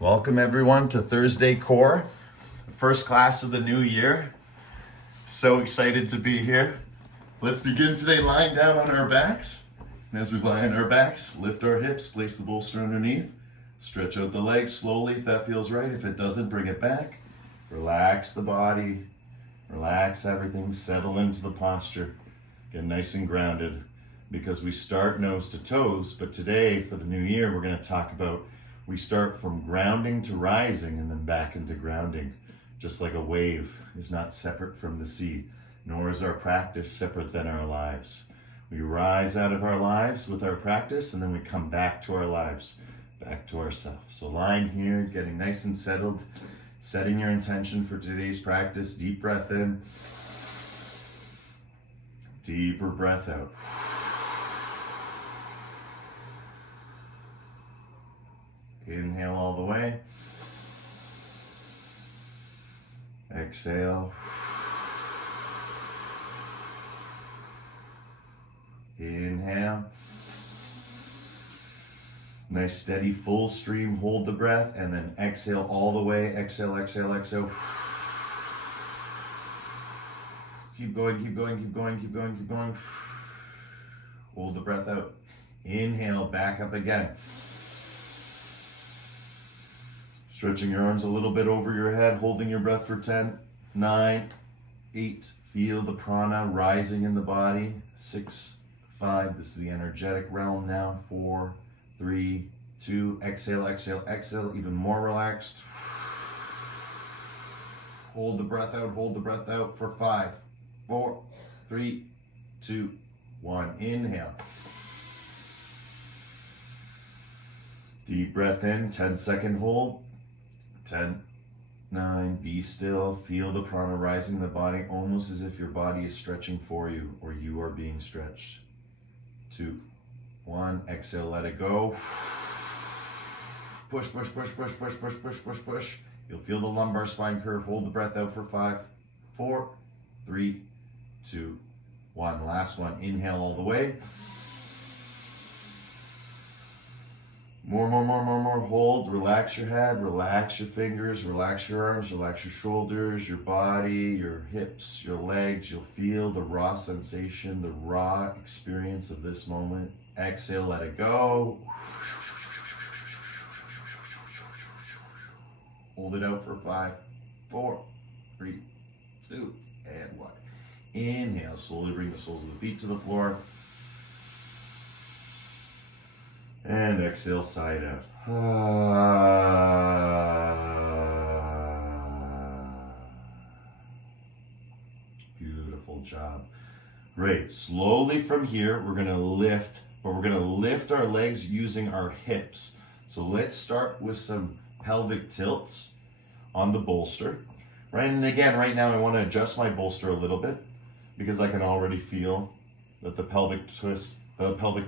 Welcome everyone to Thursday Core, first class of the new year. So excited to be here. Let's begin today lying down on our backs. And as we lie on our backs, lift our hips, place the bolster underneath, stretch out the legs slowly if that feels right. If it doesn't, bring it back. Relax the body, relax everything, settle into the posture. Get nice and grounded because we start nose to toes, but today for the new year, we're gonna talk about we start from grounding to rising and then back into grounding. Just like a wave is not separate from the sea, nor is our practice separate than our lives. We rise out of our lives with our practice and then we come back to our lives, back to ourselves. So lying here, getting nice and settled, setting your intention for today's practice. Deep breath in, deeper breath out. Inhale all the way. Exhale. Inhale. Nice steady full stream. Hold the breath and then exhale all the way. Exhale, exhale, exhale. Keep going, keep going, keep going, keep going, keep going. Hold the breath out. Inhale, back up again. Stretching your arms a little bit over your head, holding your breath for 10, 9, 8. Feel the prana rising in the body. 6, 5. This is the energetic realm now. 4, 3, 2. Exhale, exhale, exhale. Even more relaxed. Hold the breath out for 5, 4, 3, 2, 1. Inhale. Deep breath in, 10-second hold. 10, 9, be still. Feel the prana rising in the body, almost as if your body is stretching for you or you are being stretched. 2, 1, exhale, let it go. Push, push, push, push, push, push, push, push, push. You'll feel the lumbar spine curve. Hold the breath out for 5, 4, 3, 2, 1. Last one. Inhale all the way. More. Hold. Relax your head, relax your fingers, relax your arms, relax your shoulders, your body, your hips, your legs. You'll feel the raw sensation, the raw experience of this moment. Exhale, let it go. Hold it out for 5, 4, 3, 2, and 1. Inhale, slowly bring the soles of the feet to the floor. And exhale, side out. Beautiful job. Great. Slowly from here, we're going to lift, but we're going to lift our legs using our hips. So let's start with some pelvic tilts on the bolster. Right, and again, right now I want to adjust my bolster a little bit because I can already feel that the pelvic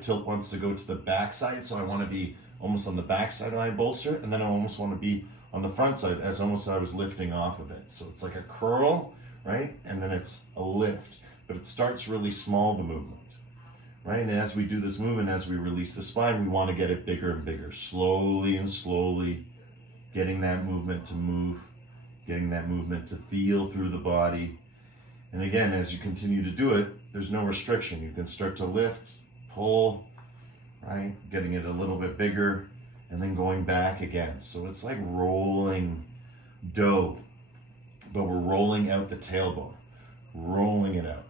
tilt wants to go to the back side, so I want to be almost on the back side of my bolster, and then I almost want to be on the front side as almost I was lifting off of it. So it's like a curl, right? And then it's a lift, but it starts really small, the movement, right? And as we do this movement, as we release the spine, we want to get it bigger and bigger, slowly and slowly, getting that movement to move, getting that movement to feel through the body. And again, as you continue to do it, there's no restriction. You can start to lift, pull, right? Getting it a little bit bigger and then going back again. So it's like rolling dough, but we're rolling out the tailbone, rolling it out,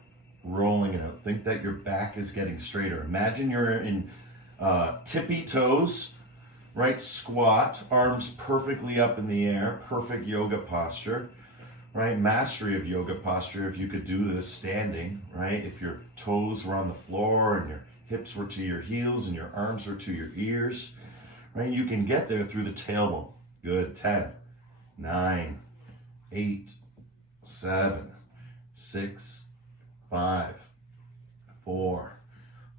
rolling it out. Think that your back is getting straighter. Imagine you're in tippy toes, right? Squat, arms perfectly up in the air, perfect yoga posture. Right, mastery of yoga posture if you could do this standing, right? If your toes were on the floor and your hips were to your heels and your arms were to your ears, right? You can get there through the tailbone. Good. 10, 9, 8, 7, 6, 5, 4,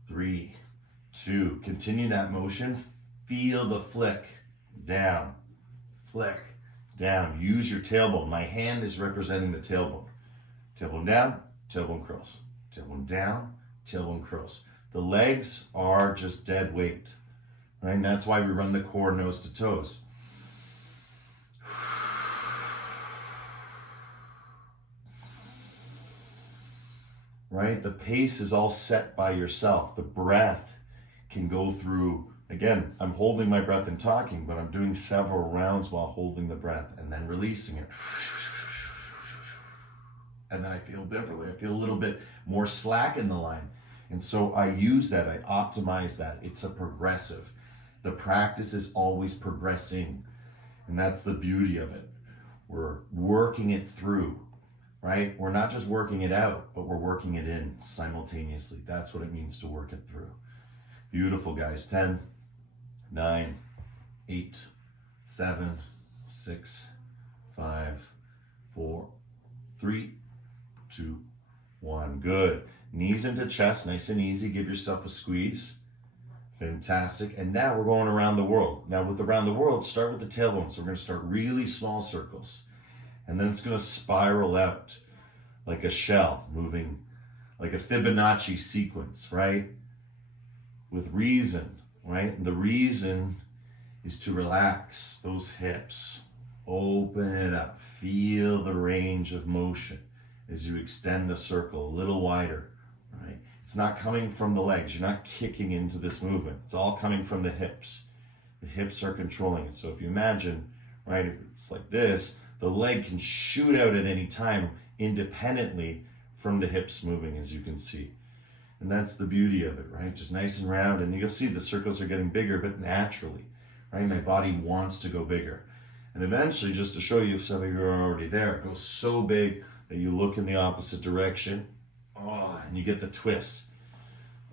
3, 2. Continue that motion. Feel the flick down, flick down. Use your tailbone. My hand is representing the tailbone. Tailbone down, tailbone curls. Tailbone down, tailbone curls. The legs are just dead weight, right? And that's why we run the core nose to toes. right? The pace is all set by yourself. The breath can go through, again, I'm holding my breath and talking, but I'm doing several rounds while holding the breath and then releasing it. And then I feel differently. I feel a little bit more slack in the line. And so I use that, I optimize that. It's a progressive. The practice is always progressing. And that's the beauty of it. We're working it through, right? We're not just working it out, but we're working it in simultaneously. That's what it means to work it through. Beautiful, guys. 10, 9, 8, 7, 6, 5, 4, 3, 2, 1. Good. Knees into chest, nice and easy. Give yourself a squeeze. Fantastic. And now we're going around the world. Now with around the world, start with the tailbone. So we're going to start really small circles. And then it's going to spiral out like a shell, moving like a Fibonacci sequence, right? With reason, right? And the reason is to relax those hips. Open it up. Feel the range of motion as you extend the circle a little wider, right? It's not coming from the legs. You're not kicking into this movement. It's all coming from the hips. The hips are controlling it. So if you imagine, right, if it's like this, the leg can shoot out at any time independently from the hips moving, as you can see. And that's the beauty of it, right? Just nice and round. And you'll see the circles are getting bigger, but naturally, right? My body wants to go bigger. And eventually, just to show you if some of you are already there, it goes so big that you look in the opposite direction, and you get the twist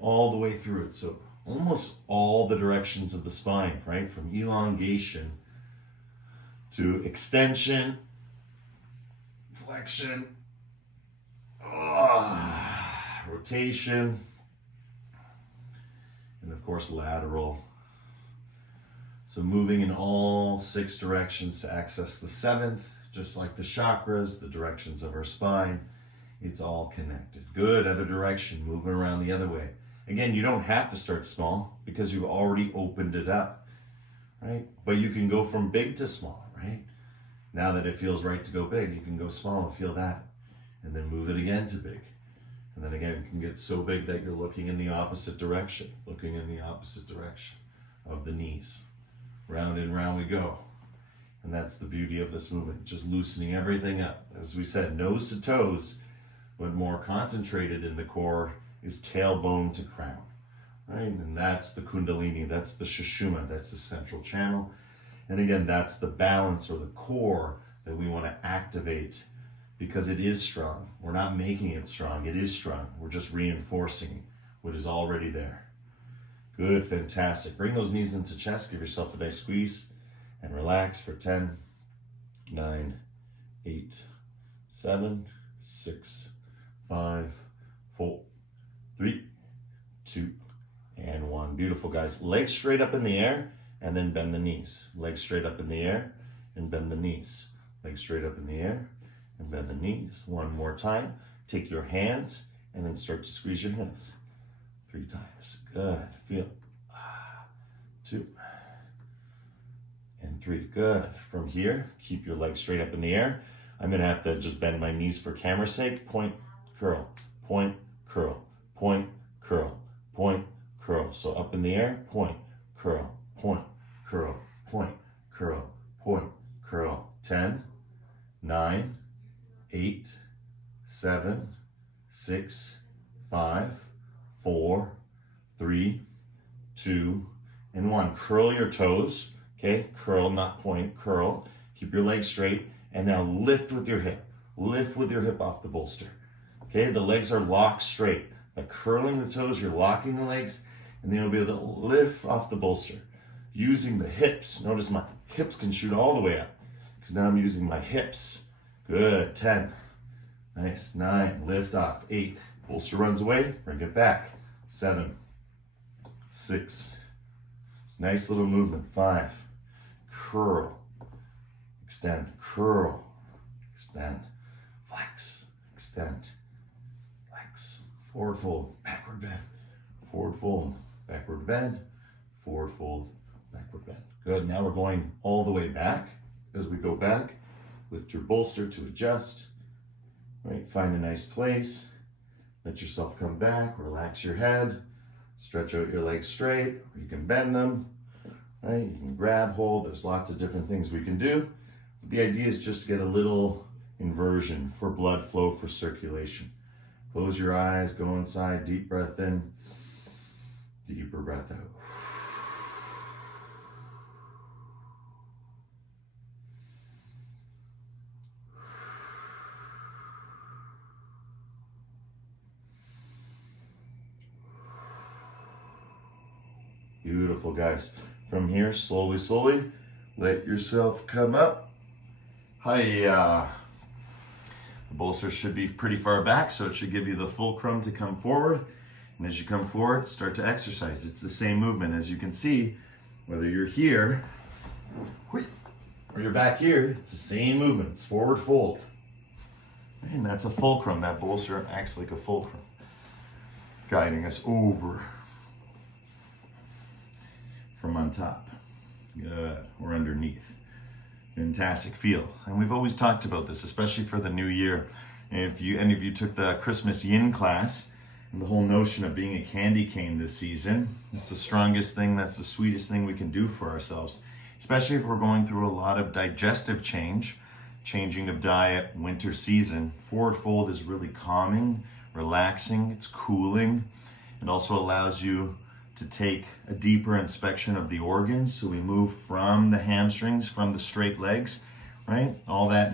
all the way through it. So almost all the directions of the spine, right? From elongation to extension, flexion, rotation, and of course lateral. So moving in all 6 directions to access the 7th, just like the chakras, the directions of our spine, it's all connected. Good, other direction, moving around the other way. Again, you don't have to start small because you've already opened it up, right? But you can go from big to small, right? Now that it feels right to go big, you can go small and feel that, and then move it again to big. And then again, it can get so big that you're looking in the opposite direction, of the knees. Round and round we go. And that's the beauty of this movement, just loosening everything up. As we said, nose to toes, but more concentrated in the core is tailbone to crown, right? And that's the Kundalini, that's the Sushumna, that's the central channel. And again, that's the balance or the core that we want to activate because it is strong. We're not making it strong, it is strong. We're just reinforcing what is already there. Good, fantastic. Bring those knees into chest, give yourself a nice squeeze, and relax for 10, 9, 8, 7, 6, 5, 4, 3, 2, and 1. Beautiful, guys. Legs straight up in the air, and then bend the knees. Legs straight up in the air, and bend the knees. Legs straight up in the air, and bend the knees. One more time. Take your hands, and then start to squeeze your hands. 3 times. Good. Feel. 2 and 3. Good. From here, keep your legs straight up in the air. I'm going to have to just bend my knees for camera's sake. Point, curl, point, curl, point, curl, point, curl. So up in the air, point, curl, point, curl, point, curl, point, curl. 10, 9, 8, 7, 6, 5, 4, 3, 2, and 1. Curl your toes, okay? Curl, not point, curl. Keep your legs straight, and now lift with your hip. Lift with your hip off the bolster, okay? The legs are locked straight. By curling the toes, you're locking the legs, and then you'll be able to lift off the bolster. Using the hips. Notice my hips can shoot all the way up, because now I'm using my hips. Good, 10. Nice, 9, lift off. 8, bolster runs away, bring it back. 7, 6, nice little movement. 5, curl, extend, curl, extend, flex, extend, flex, forward fold, backward bend, forward fold, backward bend, forward fold, backward bend. Good, now we're going all the way back. As we go back, lift your bolster to adjust, right? Find a nice place. Let yourself come back, relax your head, stretch out your legs straight, or you can bend them, right? You can grab hold, there's lots of different things we can do. But the idea is just to get a little inversion for blood flow, for circulation. Close your eyes, go inside, deep breath in, deeper breath out. Beautiful, guys. From here, slowly, let yourself come up. Hiya. The bolster should be pretty far back, so it should give you the fulcrum to come forward. And as you come forward, start to exercise. It's the same movement. As you can see, whether you're here or you're back here, it's the same movement. It's forward fold. And that's a fulcrum. That bolster acts like a fulcrum, guiding us over from on top, or underneath. Fantastic feel. And we've always talked about this, especially for the new year. If any of you took the Christmas yin class, and the whole notion of being a candy cane this season, it's the strongest thing, that's the sweetest thing we can do for ourselves, especially if we're going through a lot of digestive changing of diet, winter season. Forward fold is really calming, relaxing, it's cooling. It also allows you to take a deeper inspection of the organs. So we move from the hamstrings, from the straight legs, right? All that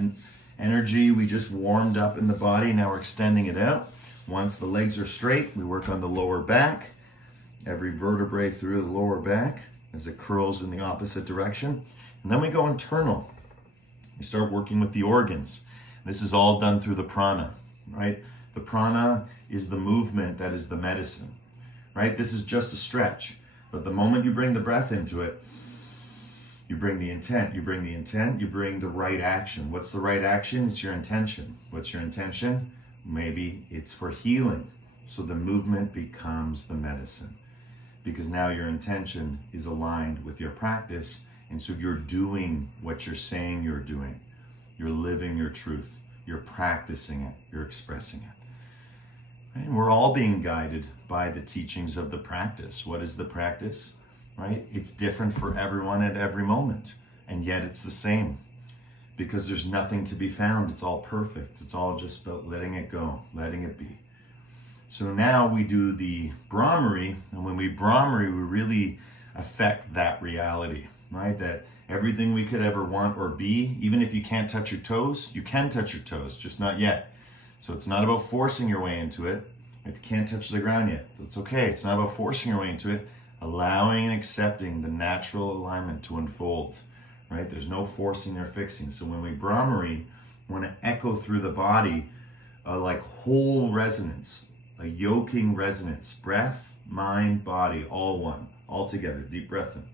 energy we just warmed up in the body, now we're extending it out. Once the legs are straight, we work on the lower back, every vertebrae through the lower back as it curls in the opposite direction. And then we go internal. We start working with the organs. This is all done through the prana, right? The prana is the movement that is the medicine. Right? This is just a stretch. But the moment you bring the breath into it, you bring the intent. You bring the intent, you bring the right action. What's the right action? It's your intention. What's your intention? Maybe it's for healing. So the movement becomes the medicine. Because now your intention is aligned with your practice. And so you're doing what you're saying you're doing. You're living your truth. You're practicing it. You're expressing it. And we're all being guided by the teachings of the practice. What is the practice? Right? It's different for everyone at every moment, and yet it's the same, because there's nothing to be found. It's all perfect. It's all just about letting it go, letting it be. So now we do the Brahmari, and when we Brahmari, we really affect that reality, right? That everything we could ever want or be, even if you can't touch your toes, you can touch your toes, just not yet. So it's not about forcing your way into it. If you can't touch the ground yet, it's okay. It's not about forcing your way into it. Allowing and accepting the natural alignment to unfold, right? There's no forcing or fixing. So when we Brahmari, we want to echo through the body like whole resonance, a yoking resonance. Breath, mind, body, all one, all together. Deep breath in.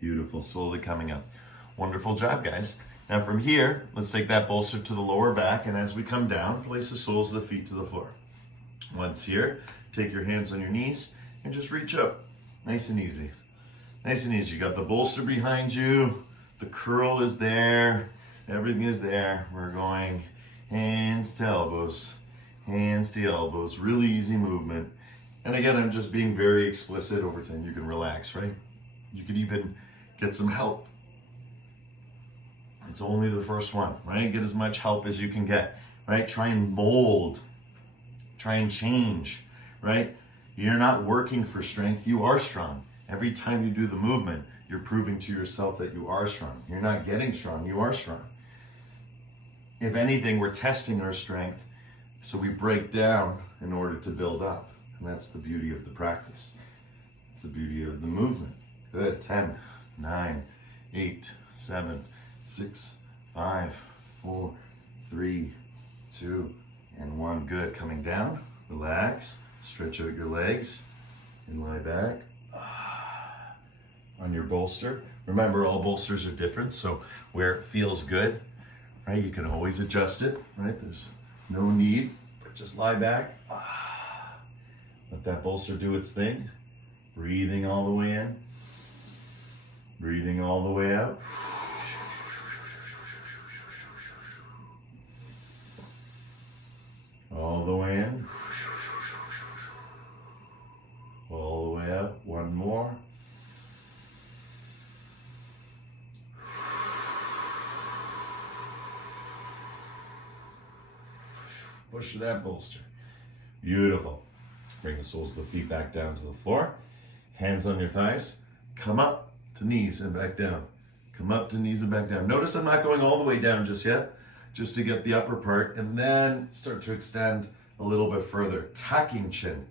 Beautiful, slowly coming up. Wonderful job, guys. Now from here, let's take that bolster to the lower back, and as we come down, place the soles of the feet to the floor. Once here, take your hands on your knees and just reach up. Nice and easy. Nice and easy. You got the bolster behind you, the curl is there, everything is there. We're going hands to elbows, really easy movement. And again, I'm just being very explicit. Over time, you can relax, right? You can even get some help. It's only the first one, right? Get as much help as you can get, right? Try and mold, try and change, right? You're not working for strength, you are strong. Every time you do the movement, you're proving to yourself that you are strong. You're not getting strong, you are strong. If anything, we're testing our strength, so we break down in order to build up. And that's the beauty of the practice. It's the beauty of the movement. Good. 10, 9, 8, 7, 6, 5, 4, 3, 2, and 1. Good. Coming down. Relax. Stretch out your legs and lie back. on your bolster. Remember, all bolsters are different, so where it feels good, right, you can always adjust it, right? There's no need, but just lie back. Let that bolster do its thing. Breathing all the way in, breathing all the way out. All the way in, all the way out. One more. Push that bolster. Beautiful. Bring the soles of the feet back down to the floor. Hands on your thighs. Come up to knees and back down. Come up to knees and back down. Notice I'm not going all the way down just yet, just to get the upper part, and then start to extend a little bit further. Tucking chin.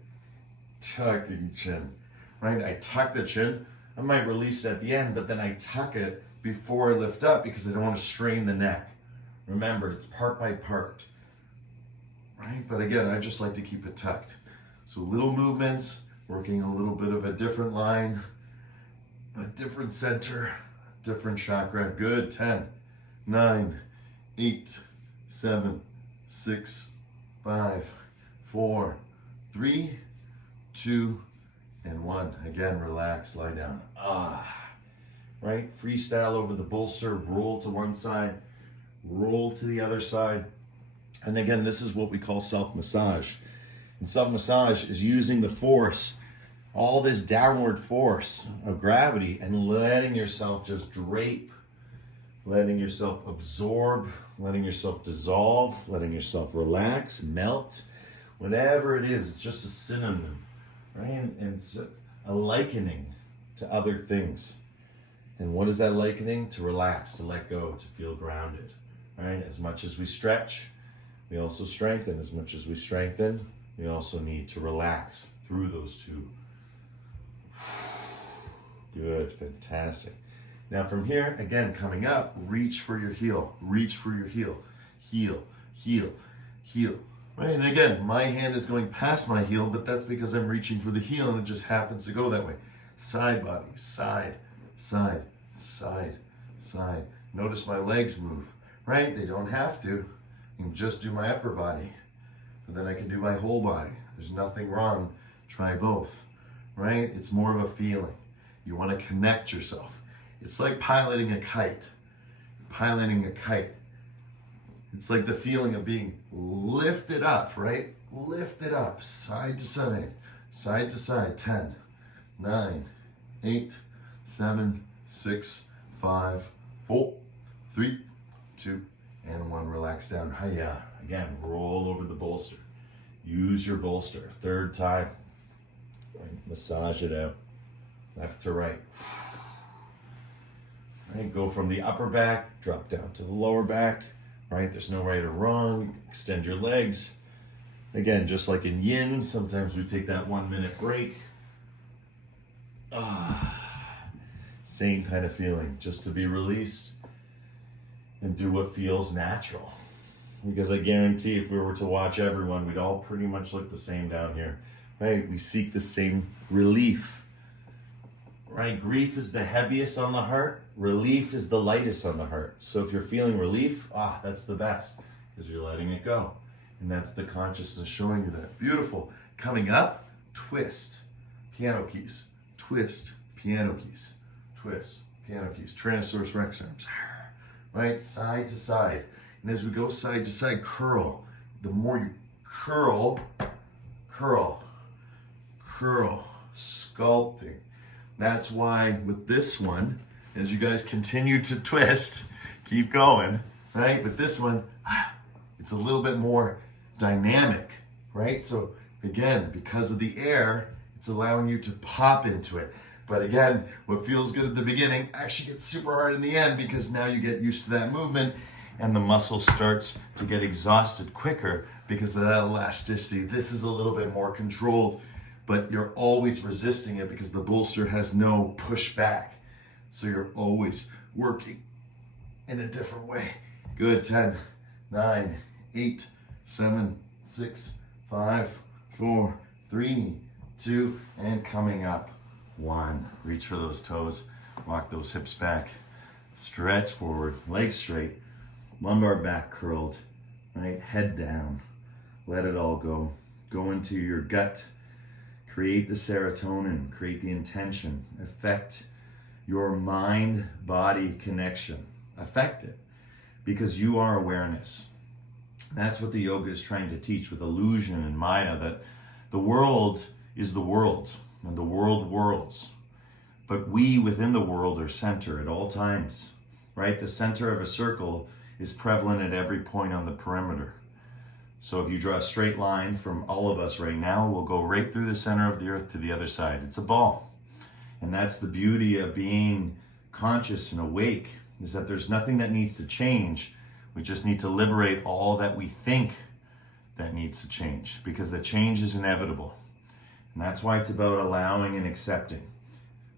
Tucking chin. Right? I tuck the chin. I might release it at the end, but then I tuck it before I lift up because I don't want to strain the neck. Remember, it's part by part. Right? But again, I just like to keep it tucked. So little movements, working a little bit of a different line, a different center, different chakra. Good. 10, 9, 8, 7, 6, 5, 4, 3, 2, and 1. Again, relax, lie down. Right? Freestyle over the bolster, roll to one side, roll to the other side. And again, this is what we call self-massage. And self-massage is using the force, all this downward force of gravity, and letting yourself just drape, letting yourself absorb, letting yourself dissolve, letting yourself relax, melt, whatever it is. It's just a synonym, right? And it's a likening to other things. And what is that likening? To relax, to let go, to feel grounded, right? As much as we stretch, we also strengthen. As much as we strengthen, we also need to relax through those two. Good, fantastic. Now from here, again, coming up, reach for your heel. Reach for your heel. Heel, heel, heel. Right, and again, my hand is going past my heel, but that's because I'm reaching for the heel and it just happens to go that way. Side body, side, side, side, side. Notice my legs move, right? They don't have to. I can just do my upper body, but then I can do my whole body. There's nothing wrong. Try both, right? It's more of a feeling. You want to connect yourself. It's like piloting a kite. Piloting a kite. It's like the feeling of being lifted up, right? Lifted up, side to side, side to side. 10, 9, 8, 7, 6, 5, 4, 3, 2, and 1. Relax down. Hiya. Again, roll over the bolster. Use your bolster. Third time. Right. Massage it out. Left to right. Right. Go from the upper back, drop down to the lower back. Right. There's no right or wrong. Extend your legs. Again, just like in yin, sometimes we take that 1 minute break. Same kind of feeling, just to be released and do what feels natural. Because I guarantee if we were to watch everyone, we'd all pretty much look the same down here, right? We seek the same relief, right? Grief is the heaviest on the heart. Relief is the lightest on the heart. So if you're feeling relief, that's the best because you're letting it go. And that's the consciousness showing you that. Beautiful. Coming up, twist, piano keys, twist, piano keys, twist, piano keys, Tyrannosaurus Rex arms. Right, side to side. And as we go side to side, curl. The more you curl, curl, curl, sculpting. That's why with this one, as you guys continue to twist, keep going, right? With this one, it's a little bit more dynamic, right? So again, because of the air, it's allowing you to pop into it. But again, what feels good at the beginning actually gets super hard in the end because now you get used to that movement and the muscle starts to get exhausted quicker because of that elasticity. This is a little bit more controlled, but you're always resisting it because the bolster has no pushback. So you're always working in a different way. Good. 10, 9, 8, 7, 6, 5, 4, 3, 2, and coming up. 1. Reach for those toes. Walk those hips back. Stretch forward, legs straight, lumbar back curled, right? Head down. Let it all go. Go into your gut. Create the serotonin, create the intention, affect your mind-body connection. Affect it, because you are awareness. That's what the yoga is trying to teach with illusion and Maya, that the world is the world, and the world whirls. But we within the world are center at all times, right? The center of a circle is prevalent at every point on the perimeter. So if you draw a straight line from all of us right now, we'll go right through the center of the earth to the other side. It's a ball. And that's the beauty of being conscious and awake, is that there's nothing that needs to change. We just need to liberate all that we think that needs to change, because the change is inevitable. And that's why it's about allowing and accepting.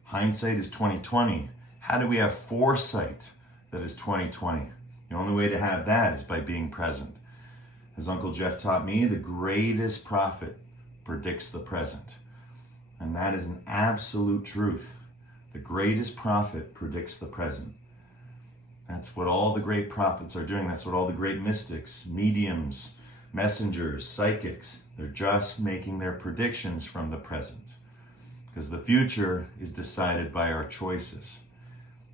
Hindsight is 20/20. How do we have foresight that is 20/20? The only way to have that is by being present. As Uncle Jeff taught me, the greatest prophet predicts the present. And that is an absolute truth. The greatest prophet predicts the present. That's what all the great prophets are doing. That's what all the great mystics, mediums, messengers, psychics, they're just making their predictions from the present. Because the future is decided by our choices.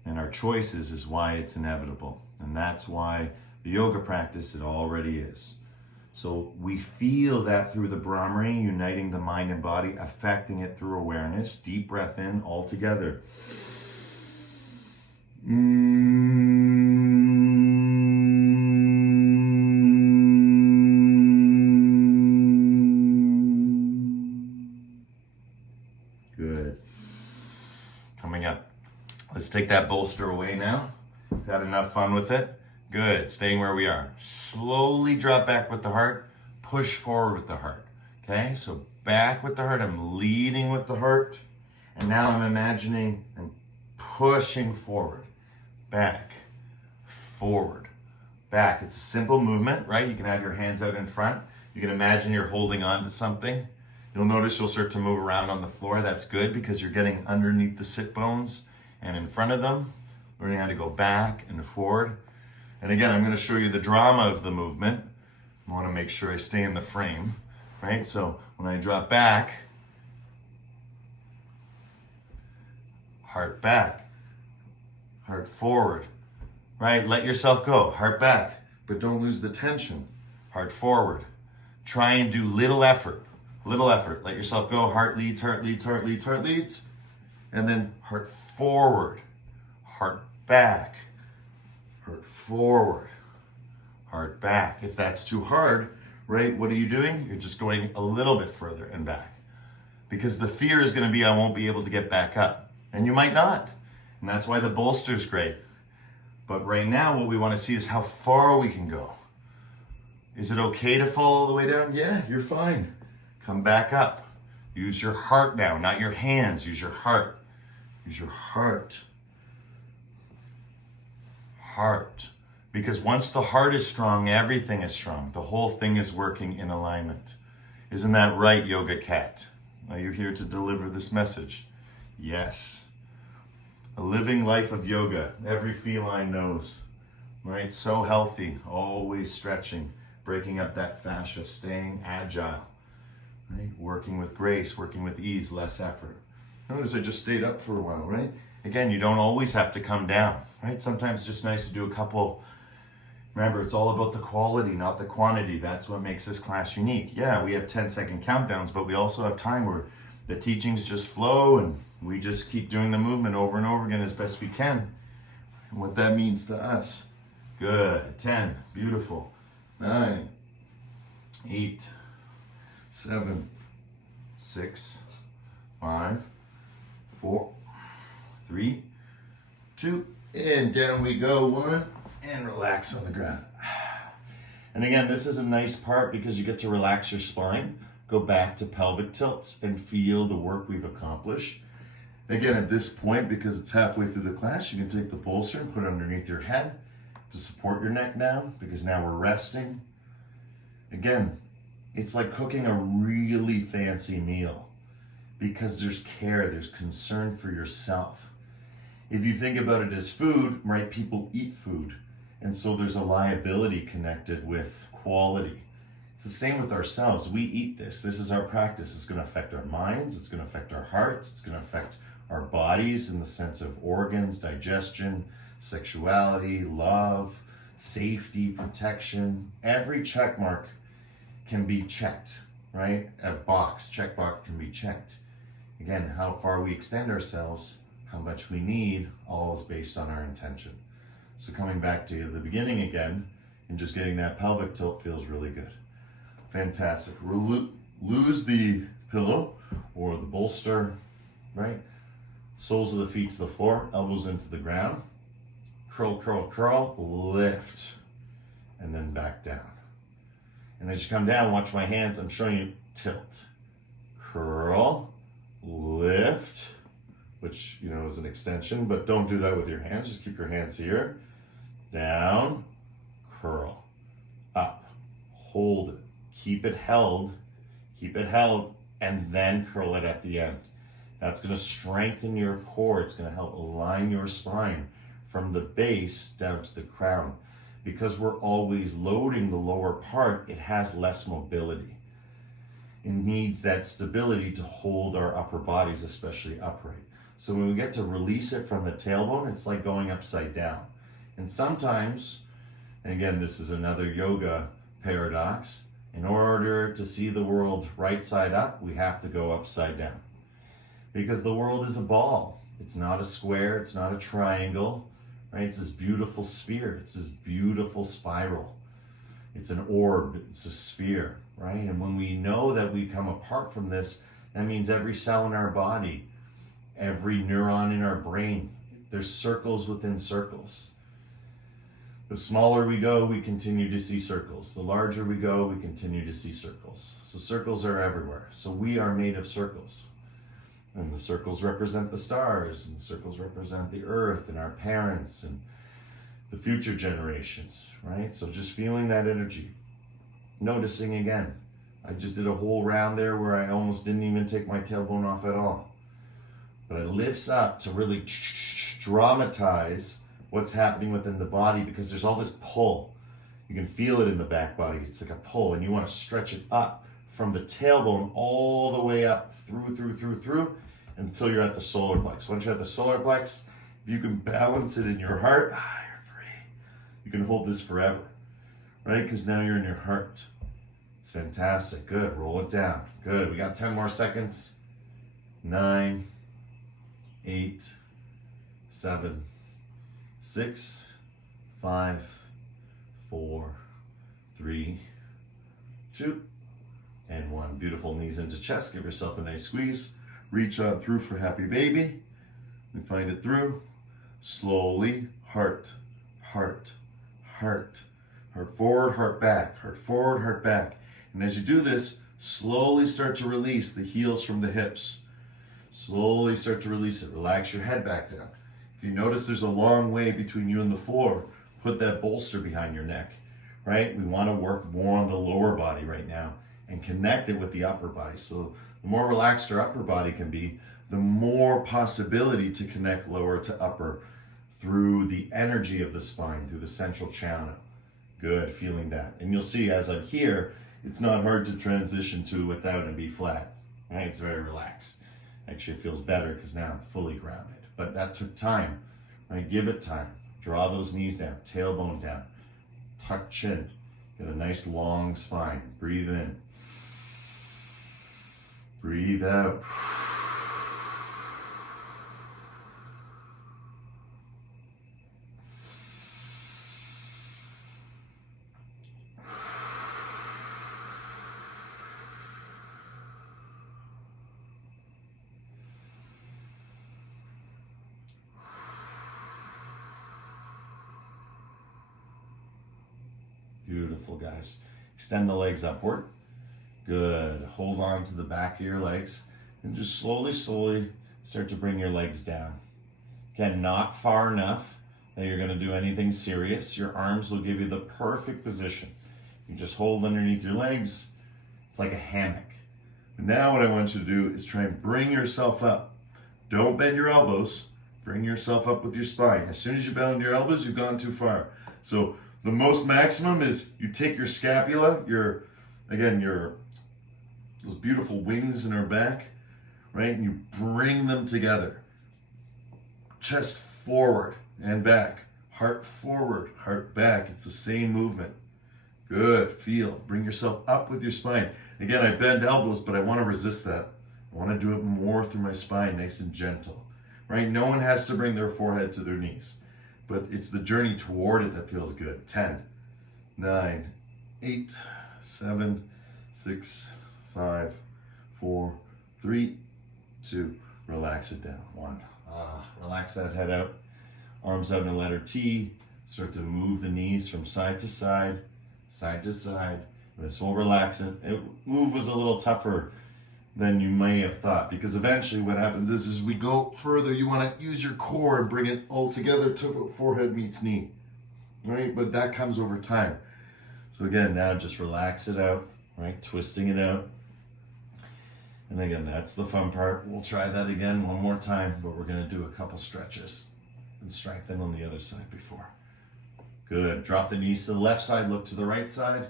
And our choices is why it's inevitable. And that's why the yoga practice, it already is. So we feel that through the Brahmari, uniting the mind and body, affecting it through awareness. Deep breath in all together. Good. Coming up. Let's take that bolster away now. Had enough fun with it? Good, staying where we are. Slowly drop back with the heart, push forward with the heart. Okay, so back with the heart, I'm leading with the heart. And now I'm imagining I'm pushing forward, back, forward, back. It's a simple movement, right? You can have your hands out in front. You can imagine you're holding on to something. You'll notice you'll start to move around on the floor. That's good because you're getting underneath the sit bones and in front of them. Learning how to go back and forward. And again, I'm going to show you the drama of the movement. I want to make sure I stay in the frame, right? So when I drop back, heart back, heart forward, right? Let yourself go, heart back, but don't lose the tension. Heart forward. Try and do little effort, let yourself go. Heart leads, heart leads, heart leads, heart leads. And then heart forward, heart back, heart forward, heart back. If that's too hard, right, what are you doing? You're just going a little bit further and back. Because the fear is going to be, I won't be able to get back up. And you might not. And that's why the bolster's great. But right now, what we want to see is how far we can go. Is it okay to fall all the way down? Yeah, you're fine. Come back up. Use your heart now, not your hands. Use your heart. Use your heart. Heart. Because once the heart is strong, everything is strong. The whole thing is working in alignment. Isn't that right, Yoga Cat? Are you here to deliver this message? Yes. A living life of yoga. Every feline knows. Right? So healthy. Always stretching. Breaking up that fascia. Staying agile. Right? Working with grace. Working with ease. Less effort. Notice I just stayed up for a while, right? Again, you don't always have to come down, right? Sometimes it's just nice to do a couple. Remember, it's all about the quality, not the quantity. That's what makes this class unique. Yeah, we have 10-second countdowns, but we also have time where the teachings just flow and we just keep doing the movement over and over again as best we can. And what that means to us. Good. 10. Beautiful. 9, 8, 7, 6, 5, 4, 3, 2, and down we go. 1, and relax on the ground. And again, this is a nice part because you get to relax your spine, go back to pelvic tilts, and feel the work we've accomplished. Again, at this point, because it's halfway through the class, you can take the bolster and put it underneath your head to support your neck down, because now we're resting. Again, it's like cooking a really fancy meal because there's care, there's concern for yourself. If you think about it as food, right, people eat food. And so there's a liability connected with quality. It's the same with ourselves. We eat this. This is our practice. It's going to affect our minds. It's going to affect our hearts. It's going to affect our bodies in the sense of organs, digestion, sexuality, love, safety, protection. Every check mark can be checked, right? A box, check box can be checked. Again, how far we extend ourselves, how much we need, all is based on our intention. So coming back to the beginning again, and just getting that pelvic tilt feels really good. Fantastic. Lose the pillow or the bolster, right? Soles of the feet to the floor, elbows into the ground. Curl, curl, curl, lift, and then back down. And as you come down, watch my hands. I'm showing you tilt. Curl, lift, which, you know, is an extension, but don't do that with your hands. Just keep your hands here. Down, curl, up, hold it, keep it held, and then curl it at the end. That's going to strengthen your core. It's going to help align your spine from the base down to the crown. Because we're always loading the lower part, it has less mobility. It needs that stability to hold our upper bodies, especially upright. So when we get to release it from the tailbone, it's like going upside down. And sometimes, and again, this is another yoga paradox, in order to see the world right side up, we have to go upside down. Because the world is a ball. It's not a square, it's not a triangle, right? It's this beautiful sphere, it's this beautiful spiral. It's an orb, it's a sphere, right? And when we know that we come apart from this, that means every cell in our body, every neuron in our brain, there's circles within circles. The smaller we go, we continue to see circles. The larger we go, we continue to see circles. So circles are everywhere. So we are made of circles. And the circles represent the stars, and circles represent the earth and our parents and the future generations, right? So just feeling that energy. Noticing again. I just did a whole round there where I almost didn't even take my tailbone off at all. But it lifts up to really dramatize what's happening within the body, because there's all this pull. You can feel it in the back body. It's like a pull, and you want to stretch it up from the tailbone all the way up through until you're at the solar plex. Once you're at the solar plex, if you can balance it in your heart, you're free. You can hold this forever, right? Because now you're in your heart. It's fantastic. Good. Roll it down. Good. We got 10 more seconds. 9, 8, 7, 6, 5, 4, 3, 2, and 1. Beautiful. Knees into chest. Give yourself a nice squeeze. Reach out through for happy baby. And find it through. Slowly. Heart, heart, heart. Heart forward, heart back. Heart forward, heart back. And as you do this, slowly start to release the heels from the hips. Slowly start to release it. Relax your head back down. If you notice there's a long way between you and the floor, put that bolster behind your neck, right? We want to work more on the lower body right now and connect it with the upper body. So the more relaxed our upper body can be, the more possibility to connect lower to upper through the energy of the spine, through the central channel. Good, feeling that. And you'll see as I'm here, it's not hard to transition to without and be flat, right? It's very relaxed. Actually, it feels better because now I'm fully grounded. But that took time, right? Give it time. Draw those knees down, tailbone down, tuck chin. Get a nice long spine. Breathe in. Breathe out. Beautiful, guys. Extend the legs upward. Good. Hold on to the back of your legs and just slowly start to bring your legs down. Again, not far enough that you're going to do anything serious. Your arms will give you the perfect position. You just hold underneath your legs. It's like a hammock. But now what I want you to do is try and bring yourself up. Don't bend your elbows. Bring yourself up with your spine. As soon as you bend your elbows, you've gone too far. So the most maximum is you take your scapula, those beautiful wings in our back, right? And you bring them together. Chest forward and back. Heart forward, heart back. It's the same movement. Good, feel. Bring yourself up with your spine. Again, I bend elbows, but I want to resist that. I want to do it more through my spine, nice and gentle, right? No one has to bring their forehead to their knees, but it's the journey toward it that feels good. 10, 9, 8, 7, 6, 5, 4, 3, 2. Relax it down. 1. Relax that head out. Arms out in a letter T. Start to move the knees from side to side, side to side. This will relax it. Move was a little tougher than you may have thought, because eventually what happens is as we go further, you want to use your core and bring it all together to forehead meets knee, right? But that comes over time. So again, now just relax it out, right? Twisting it out. And again, that's the fun part. We'll try that again one more time, but we're going to do a couple stretches and strengthen on the other side before. Good. Drop the knees to the left side, look to the right side,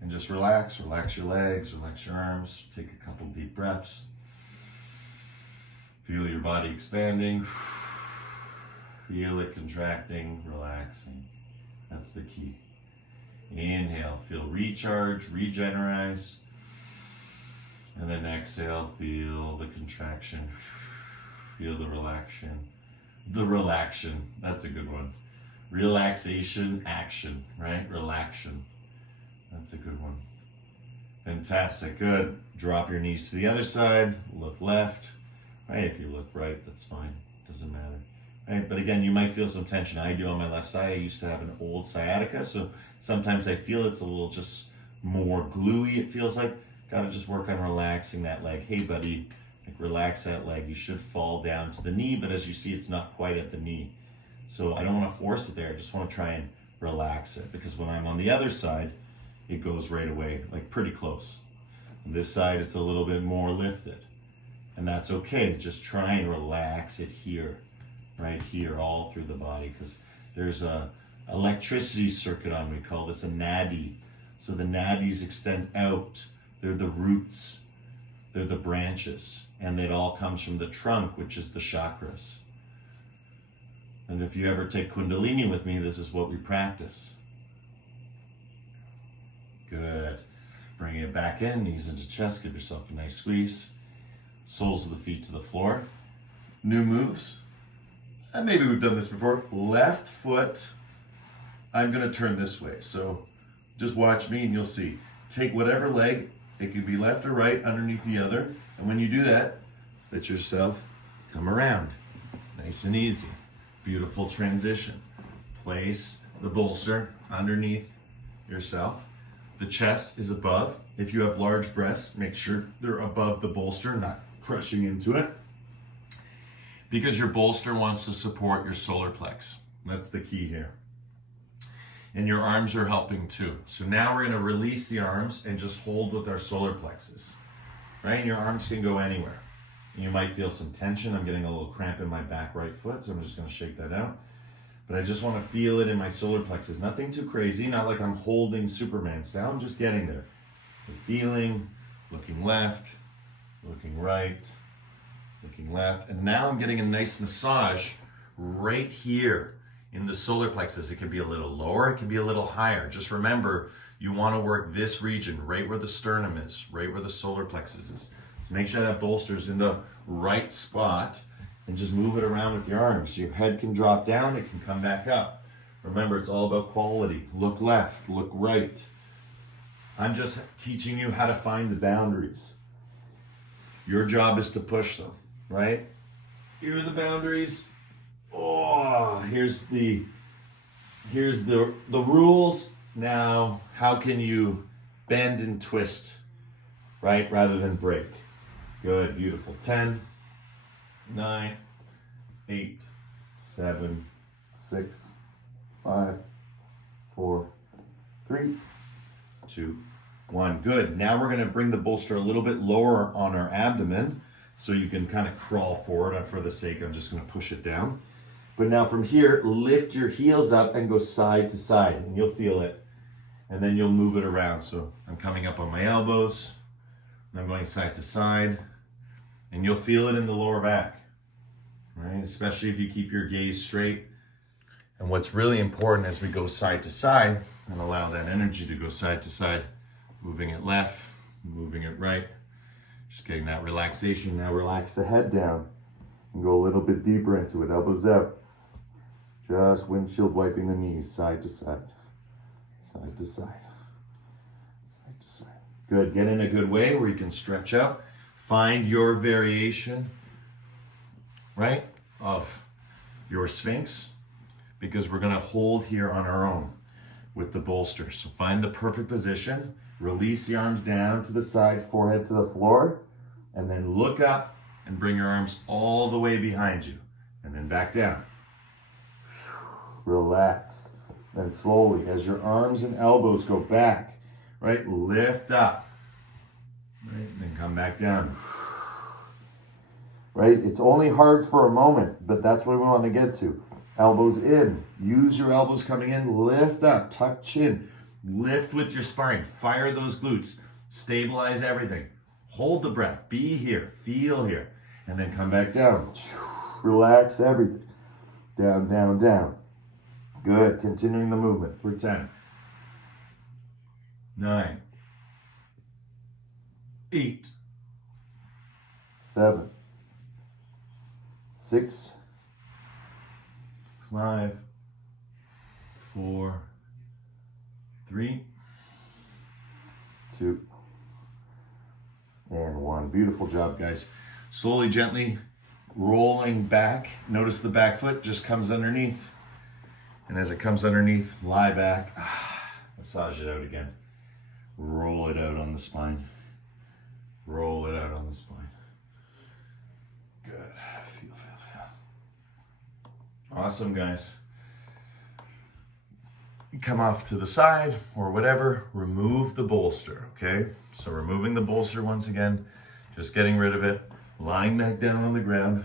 and just relax. Relax your legs, relax your arms. Take a couple deep breaths. Feel your body expanding. Feel it contracting, relaxing. That's the key. Inhale, feel recharge, regenerate. And then exhale, feel the contraction. Feel the relaxation. That's a good one. Relaxation, action, right? Relaxation. That's a good one. Fantastic, good. Drop your knees to the other side, look left, right? If you look right, that's fine, doesn't matter, right? But again, you might feel some tension. I do on my left side. I used to have an old sciatica, so sometimes I feel it's a little just more gluey, it feels like. Gotta just work on relaxing that leg. Hey buddy, like relax that leg. You should fall down to the knee, but as you see, it's not quite at the knee. So I don't want to force it there. I just want to try and relax it, because when I'm on the other side, it goes right away, like pretty close. On this side, it's a little bit more lifted. And that's okay. Just try and relax it here, right here, all through the body, because there's a electricity circuit on. We call this a nadi. So the nadis extend out. They're the roots. They're the branches. And it all comes from the trunk, which is the chakras. And if you ever take Kundalini with me, this is what we practice. Good. Bring it back in, knees into chest, give yourself a nice squeeze. Soles of the feet to the floor. New moves. And maybe we've done this before. Left foot, I'm gonna turn this way. So just watch me and you'll see. Take whatever leg, it could be left or right, underneath the other. And when you do that, let yourself come around. Nice and easy. Beautiful transition. Place the bolster underneath yourself. The chest is above. If you have large breasts, make sure they're above the bolster, not crushing into it, because your bolster wants to support your solar plex. That's the key here. And your arms are helping too. So now we're gonna release the arms and just hold with our solar plexus, right? And your arms can go anywhere. You might feel some tension. I'm getting a little cramp in my back right foot, so I'm just gonna shake that out. But I just wanna feel it in my solar plexus. Nothing too crazy, not like I'm holding Superman style, I'm just getting there. And feeling, looking left, looking right, looking left. And now I'm getting a nice massage right here in the solar plexus. It can be a little lower, it can be a little higher. Just remember, you wanna work this region, right where the sternum is, right where the solar plexus is. So make sure that bolster's in the right spot and just move it around with your arms. So your head can drop down, it can come back up. Remember, it's all about quality. Look left, look right. I'm just teaching you how to find the boundaries. Your job is to push them, right? Here are the boundaries. Oh, here's the rules. Now, how can you bend and twist, right, rather than break? Good, beautiful. 10, 9, 8, 7, 6, 5, 4, 3, 2, 1. Good. Now we're going to bring the bolster a little bit lower on our abdomen so you can kind of crawl forward. For the sake, I'm just going to push it down. But now from here, lift your heels up and go side to side, and you'll feel it. And then you'll move it around. So I'm coming up on my elbows, and I'm going side to side, and you'll feel it in the lower back, right? Especially if you keep your gaze straight. And what's really important as we go side to side and allow that energy to go side to side, moving it left, moving it right, just getting that relaxation. Now relax the head down and go a little bit deeper into it, elbows out. Just windshield wiping the knees, side to side, side to side, side to side. Good, get in a good way where you can stretch out. Find your variation, right, of your Sphinx, because we're gonna hold here on our own with the bolster. So find the perfect position, release the arms down to the side, forehead to the floor, and then look up and bring your arms all the way behind you, and then back down. Relax. Then slowly, as your arms and elbows go back, right, lift up, right, and then come back down. Right, it's only hard for a moment, but that's what we want to get to. Elbows in, use your elbows coming in, lift up, tuck chin, lift with your spine, fire those glutes, stabilize everything. Hold the breath, be here, feel here, and then come back down. Relax everything. Down, down, down. Good, continuing the movement for 10, 9, 8, 7, 6, 5, 4, 3, 2, and 1. Beautiful job, guys. Slowly, gently rolling back. Notice the back foot just comes underneath. And as it comes underneath, lie back, massage it out again. Roll it out on the spine. Roll it out on the spine. Good, feel. Awesome, guys. Come off to the side or whatever, remove the bolster, okay? So removing the bolster once again, just getting rid of it, lying back down on the ground,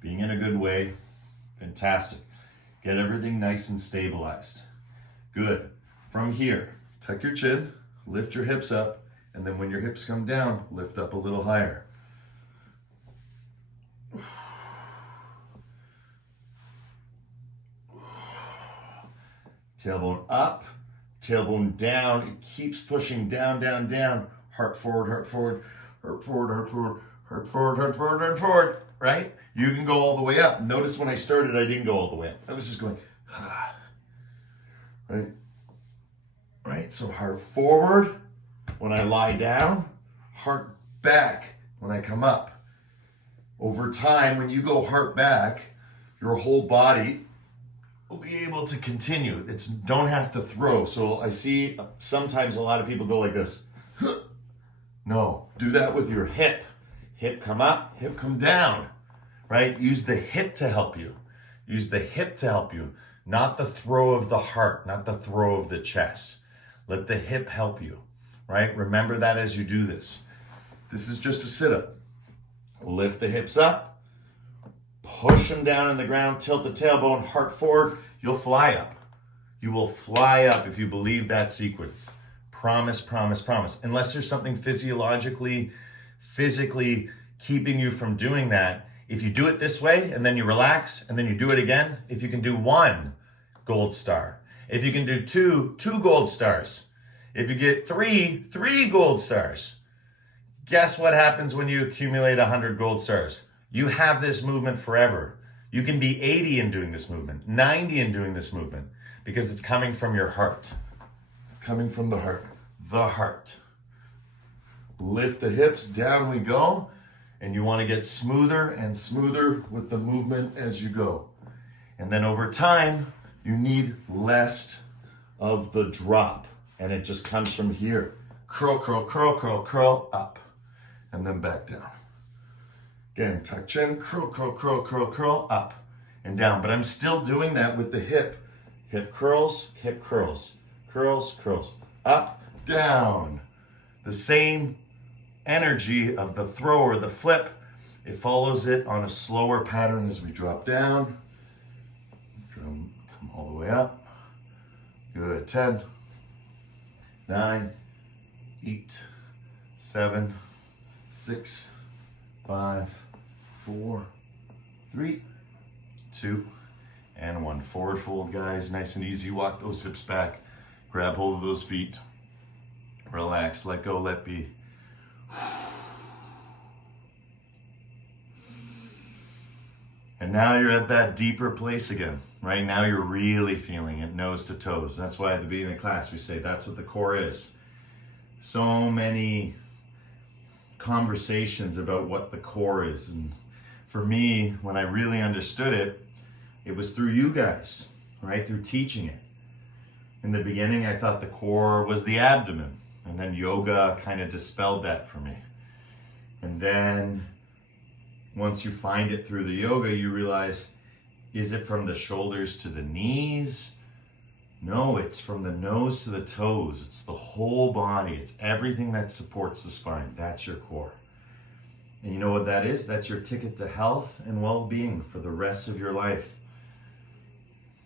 being in a good way, fantastic. Get everything nice and stabilized. Good. From here, tuck your chin, lift your hips up, and then when your hips come down, lift up a little higher. Tailbone up, tailbone down. It keeps pushing down, down, down. Heart forward, heart forward, heart forward, heart forward, heart forward, heart forward, heart forward, right? You can go all the way up. Notice when I started, I didn't go all the way up. I was just going, right? Right, so heart forward when I lie down, heart back when I come up. Over time, when you go heart back, your whole body will be able to continue. Don't have to throw. So I see sometimes a lot of people go like this. No, do that with your hip. Hip come up, hip come down, right? Use the hip to help you. Use the hip to help you, not the throw of the heart, not the throw of the chest. Let the hip help you, right? Remember that as you do this. This is just a sit-up. Lift the hips up, push them down on the ground, tilt the tailbone, heart forward. You'll fly up. You will fly up if you believe that sequence. Promise, promise, promise. Unless there's something physically keeping you from doing that. If you do it this way and then you relax and then you do it again, if you can do 1 gold star. If you can do 2 gold stars. If you get 3 gold stars. Guess what happens when you accumulate 100 gold stars? You have this movement forever. You can be 80 in doing this movement, 90 in doing this movement, because it's coming from your heart. It's coming from the heart. The heart. Lift the hips, down we go. And you want to get smoother and smoother with the movement as you go. And then over time, you need less of the drop. And it just comes from here. Curl, curl, curl, curl, curl, up. And then back down. Again, tuck chin, curl, curl, curl, curl, curl, up and down. But I'm still doing that with the hip. Hip curls, curls, curls, up, down. The same energy of the throw or the flip. It follows it on a slower pattern as we drop down, All the way up. Good. 10, 9, 8, 7, 6, 5, 4, 3, 2, and 1. Forward fold, guys. Nice and easy. Walk those hips back. Grab hold of those feet. Relax. Let go. Let be. And now you're at that deeper place again. Right now you're really feeling it, nose to toes. That's why at the beginning of the class we say that's what the core is. So many conversations about what the core is. And for me, when I really understood it, it was through you guys, right? Through teaching it. In the beginning, I thought the core was the abdomen. And then yoga kind of dispelled that for me. And then once you find it through the yoga, you realize, is it from the shoulders to the knees? No, it's from the nose to the toes. It's the whole body. It's everything that supports the spine. That's your core. And you know what that is? That's your ticket to health and well-being for the rest of your life.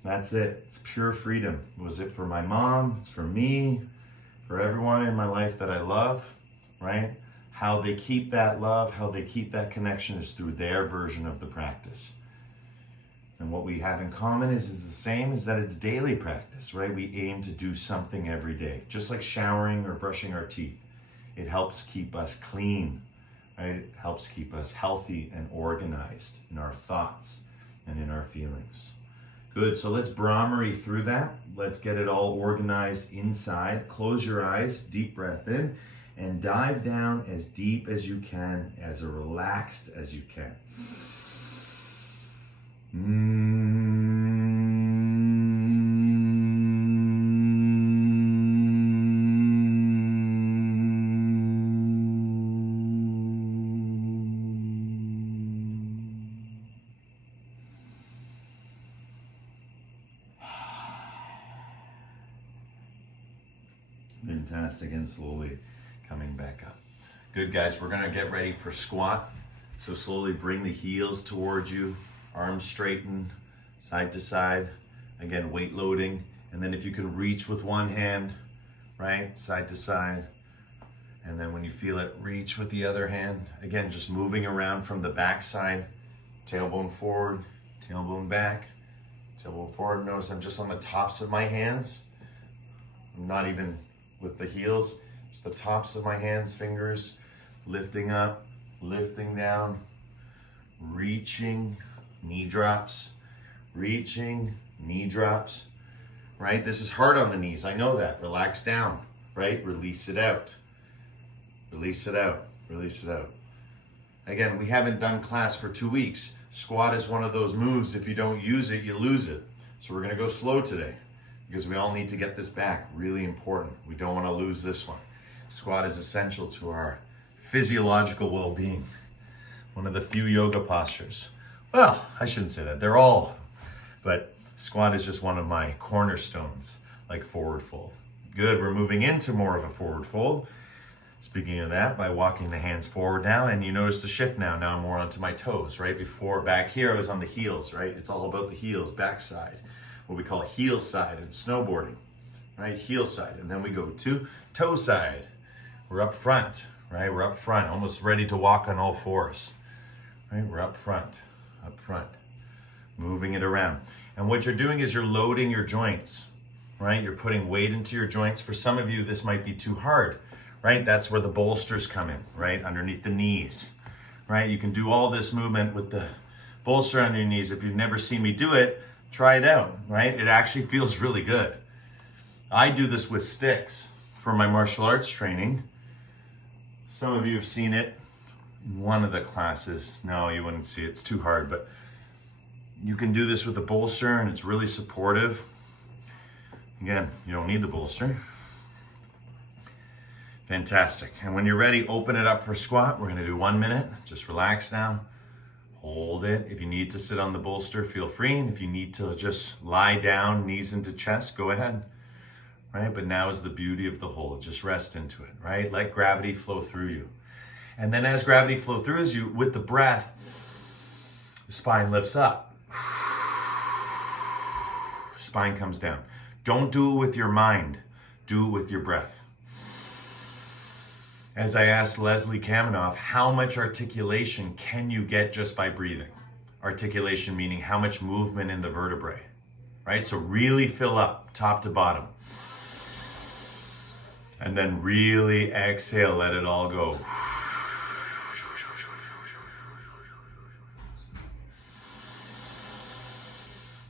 That's it. It's pure freedom. Was it for my mom? It's for me, for everyone in my life that I love, right? How they keep that love, how they keep that connection is through their version of the practice. And what we have in common is the same, is that it's daily practice, right? We aim to do something every day, just like showering or brushing our teeth. It helps keep us clean, right? It helps keep us healthy and organized in our thoughts and in our feelings. Good, so let's Brahmari through that. Let's get it all organized inside. Close your eyes, deep breath in, and dive down as deep as you can, as relaxed as you can. Fantastic, and slowly coming back up. Good, guys, we're gonna get ready for squat. So slowly bring the heels towards you, arms straighten, side to side. Again, weight loading. And then if you can reach with one hand, right, side to side. And then when you feel it, reach with the other hand. Again, just moving around from the back side, tailbone forward, tailbone back, tailbone forward. Notice I'm just on the tops of my hands. I'm not even with the heels, just the tops of my hands, fingers, lifting up, lifting down, reaching, knee drops, reaching, knee drops, right? This is hard on the knees, I know that. Relax down, right? Release it out. Release it out, release it out. Again, we haven't done class for 2 weeks. Squat is one of those moves, if you don't use it, you lose it. So we're gonna go slow today, because we all need to get this back. Really important. We don't want to lose this one. Squat is essential to our physiological well-being. One of the few yoga postures. Well, I shouldn't say that. They're all, but squat is just one of my cornerstones, like forward fold. Good, we're moving into more of a forward fold. Speaking of that, by walking the hands forward now, and you notice the shift now. Now I'm more onto my toes, right? Before, back here, I was on the heels, right? It's all about the heels, backside. What we call heel side in snowboarding, right? Heel side, and then we go to toe side. We're up front, right? We're up front, almost ready to walk on all fours, right? We're up front, moving it around. And what you're doing is you're loading your joints, right? You're putting weight into your joints. For some of you, this might be too hard, right? That's where the bolsters come in, right? Underneath the knees, right? You can do all this movement with the bolster under your knees. If you've never seen me do it, try it out, right? It actually feels really good. I do this with sticks for my martial arts training. Some of you have seen it in one of the classes. No, you wouldn't see it. It's too hard, but you can do this with a bolster and it's really supportive. Again, you don't need the bolster. Fantastic. And when you're ready, open it up for squat. We're gonna do 1 minute. Just relax now. Hold it. If you need to sit on the bolster, feel free. And if you need to just lie down, knees into chest, go ahead. Right? But now is the beauty of the hold. Just rest into it, right? Let gravity flow through you. And then as gravity flows through you, with the breath, the spine lifts up. spine comes down. Don't do it with your mind. Do it with your breath. As I asked Leslie Kaminoff, how much articulation can you get just by breathing? Articulation meaning how much movement in the vertebrae, right? So really fill up top to bottom. And then really exhale, let it all go.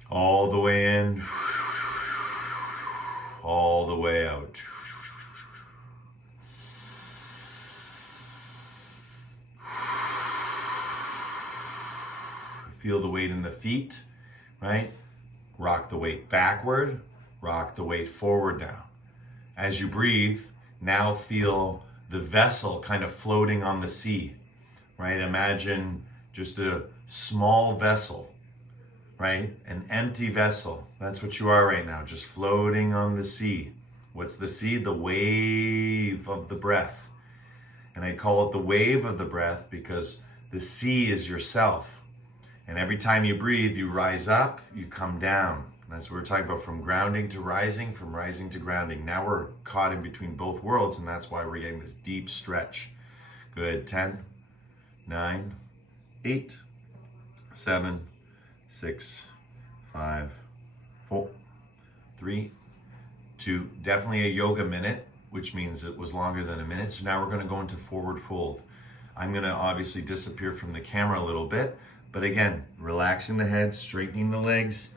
All the way in, all the way out. Feel the weight in the feet, right? Rock the weight backward, rock the weight forward now. As you breathe, now feel the vessel kind of floating on the sea, right? Imagine just a small vessel, right? An empty vessel. That's what you are right now, just floating on the sea. What's the sea? The wave of the breath. And I call it the wave of the breath because the sea is yourself. And every time you breathe, you rise up, you come down. That's what we're talking about, from grounding to rising, from rising to grounding. Now we're caught in between both worlds, and that's why we're getting this deep stretch. Good. 10, 9, 8, 7, 6, 5, 4, 3, 2. Definitely a yoga minute, which means it was longer than a minute. So now we're going to go into forward fold. I'm going to obviously disappear from the camera a little bit. But again, relaxing the head, straightening the legs,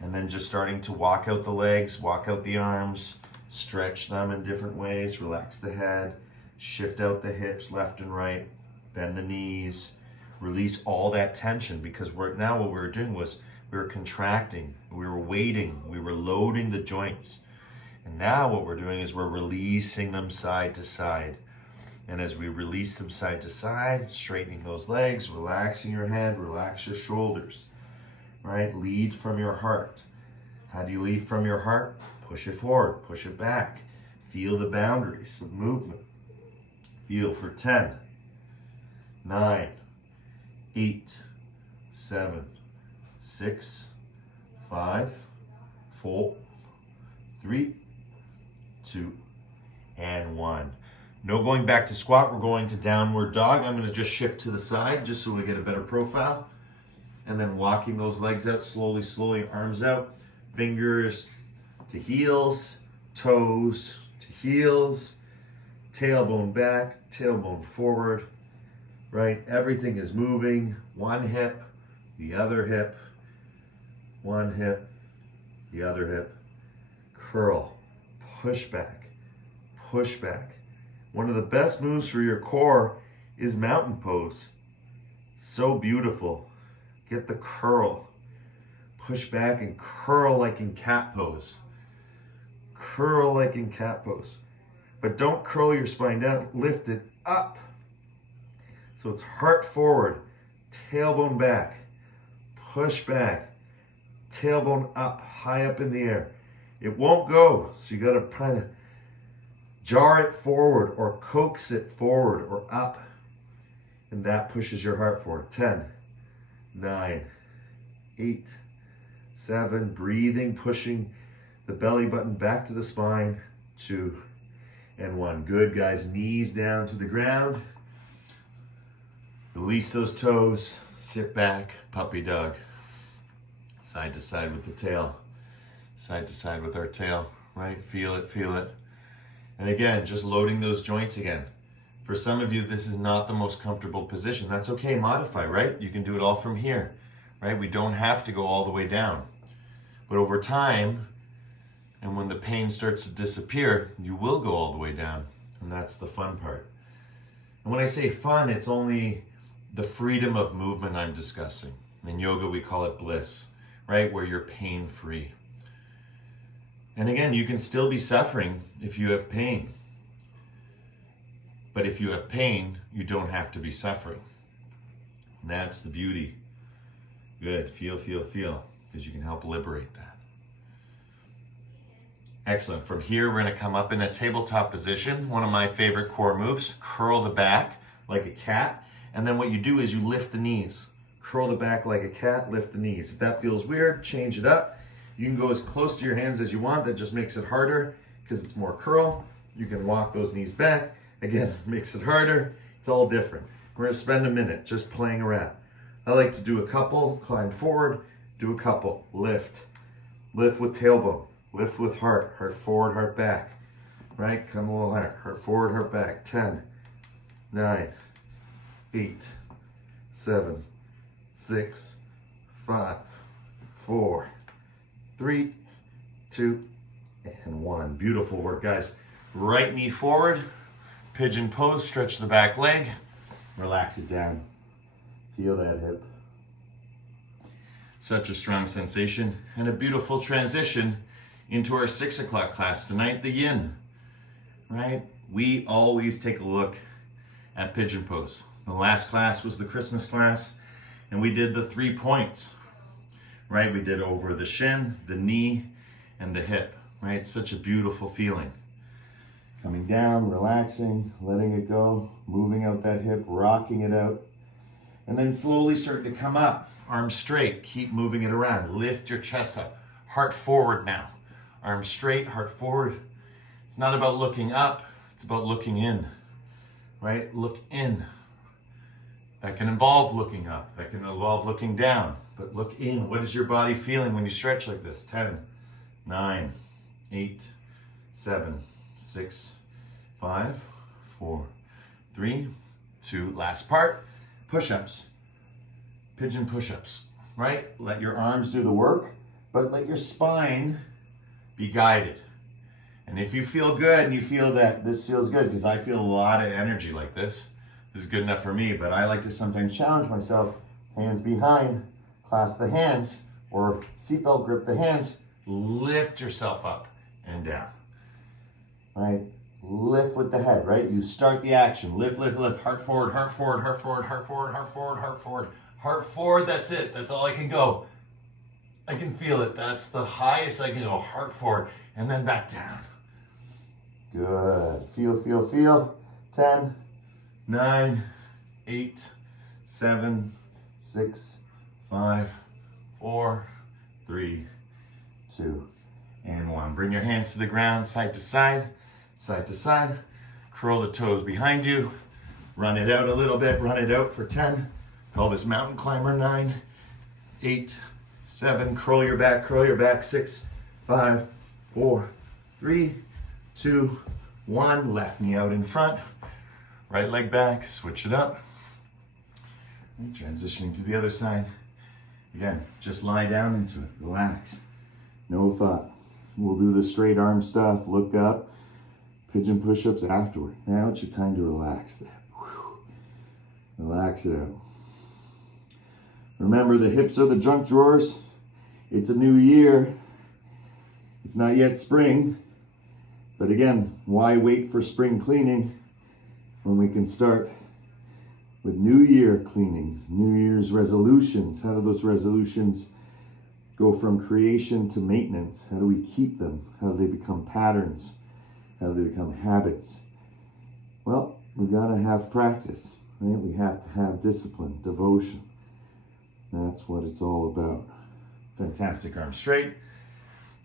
and then just starting to walk out the legs, walk out the arms, stretch them in different ways, relax the head, shift out the hips left and right, bend the knees, release all that tension, because now what we were doing was we were contracting, we were weighting, we were loading the joints. And now what we're doing is we're releasing them side to side. And as we release them side to side, straightening those legs, relaxing your head, relax your shoulders, right? Lead from your heart. How do you lead from your heart? Push it forward, push it back. Feel the boundaries of movement. Feel for 10, 9, 8, 7, 6, 5, 4, 3, 2, and 1. No going back to squat, we're going to downward dog. I'm going to just shift to the side just so we get a better profile. And then walking those legs out slowly, slowly, arms out, fingers to heels, toes to heels, tailbone back, tailbone forward, right? Everything is moving. One hip, the other hip, one hip, the other hip. Curl, push back, push back. One of the best moves for your core is mountain pose. It's so beautiful. Get the curl. Push back and curl like in cat pose. Curl like in cat pose. But don't curl your spine down, lift it up. So it's heart forward, tailbone back, push back, tailbone up, high up in the air. It won't go, so you gotta kind of jar it forward or coax it forward or up. And that pushes your heart forward. 10, 9, 8, 7, breathing, pushing the belly button back to the spine. 2, and 1. Good, guys. Knees down to the ground. Release those toes. Sit back, puppy dog. Side to side with the tail. Side to side with our tail, right? Feel it, feel it. And again, just loading those joints again. For some of you, this is not the most comfortable position. That's okay, modify, right? You can do it all from here, right? We don't have to go all the way down. But over time, and when the pain starts to disappear, you will go all the way down. And that's the fun part. And when I say fun, it's only the freedom of movement I'm discussing. In yoga, we call it bliss, right? Where you're pain-free. And again, you can still be suffering if you have pain. But if you have pain, you don't have to be suffering. And that's the beauty. Good. Feel, feel, feel. Because you can help liberate that. Excellent. From here, we're going to come up in a tabletop position. One of my favorite core moves. Curl the back like a cat. And then what you do is you lift the knees. Curl the back like a cat, lift the knees. If that feels weird, change it up. You can go as close to your hands as you want. That just makes it harder because it's more curl. You can walk those knees back. Again, makes it harder. It's all different. We're gonna spend a minute just playing around. I like to do a couple, climb forward, do a couple, lift. Lift with tailbone, lift with heart, heart forward, heart back. Right, come a little higher, heart forward, heart back. 10, 9, 8, 7, 6, 5, 4, 3, 2, and 1. Beautiful work, guys. Right knee forward, pigeon pose, stretch the back leg, relax it down. Feel that hip. Such a strong sensation and a beautiful transition into our 6 o'clock class tonight, the yin, right? We always take a look at pigeon pose. The last class was the Christmas class, and we did the 3 points, right? We did over the shin, the knee, and the hip, right? Such a beautiful feeling. Coming down, relaxing, letting it go, moving out that hip, rocking it out, and then slowly starting to come up. Arms straight, keep moving it around. Lift your chest up. Heart forward now. Arms straight, heart forward. It's not about looking up, it's about looking in, right? Look in. That can involve looking up, that can involve looking down, but look in. What is your body feeling when you stretch like this? 10, 9, 8, 7, 6, 5, 4, 3, 2, last part. Push-ups, pigeon push-ups, right? Let your arms do the work, but let your spine be guided. And if you feel good and you feel that this feels good, because I feel a lot of energy like this is good enough for me, but I like to sometimes challenge myself, hands behind, clasp the hands, or seatbelt grip the hands, lift yourself up and down, right? Lift with the head, right? You start the action. Lift, lift, lift. Heart forward, heart forward, heart forward, heart forward, heart forward, heart forward. Heart forward, that's it. That's all I can go. I can feel it. That's the highest I can go. Heart forward, and then back down. Good. Feel, feel, feel. 10, 9, 8, 7, 6, 5, 4, 3, 2, and 1. Bring your hands to the ground, side to side. Side to side, curl the toes behind you, run it out a little bit, run it out for 10, call this mountain climber. 9, 8, 7, curl your back, 6, 5, 4, 3, 2, 1, left knee out in front, right leg back, switch it up, and transitioning to the other side. Again, just lie down into it, relax, no thought. We'll do the straight arm stuff, look up, pigeon push-ups afterward. Now it's your time to relax that. Whew. Relax it out. Remember, the hips are the junk drawers. It's a new year. It's not yet spring. But again, why wait for spring cleaning when we can start with New Year cleaning, New Year's resolutions? How do those resolutions go from creation to maintenance? How do we keep them? How do they become patterns? How do they become habits? Well, we gotta have practice, right? We have to have discipline, devotion. That's what it's all about. Fantastic, arms straight.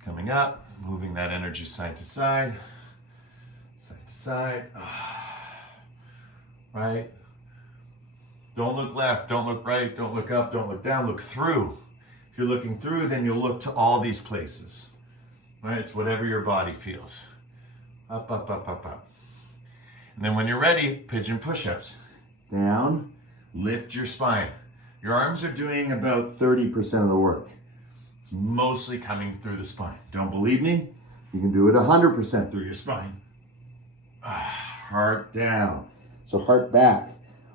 Coming up, moving that energy side to side. Side to side. Right? Don't look left, don't look right, don't look up, don't look down, look through. If you're looking through, then you'll look to all these places. Right? It's whatever your body feels. Up, up, up, up, up. And then when you're ready, pigeon push-ups. Down, lift your spine. Your arms are doing about 30% of the work. It's mostly coming through the spine. Don't believe me? You can do it 100% through your spine. Heart down. So heart back,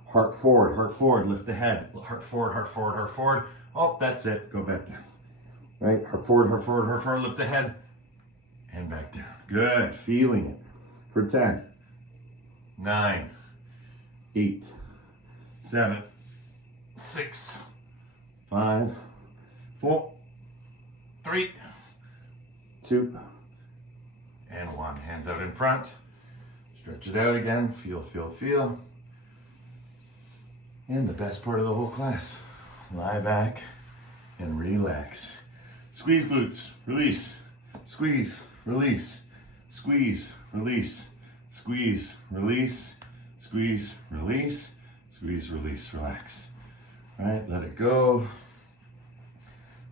heart forward, lift the head. Heart forward, heart forward, heart forward. Oh, that's it, go back down. Right, heart forward, heart forward, heart forward, lift the head. And back down. Good. Feeling it. For 10, 9, 8, 7, 6, 5, 4, 3, 2, and 1. Hands out in front. Stretch it out again. Feel, feel, feel. And the best part of the whole class. Lie back and relax. Squeeze glutes, release, squeeze, release, squeeze, release, squeeze, release, squeeze, release, squeeze, release, relax. All right, let it go.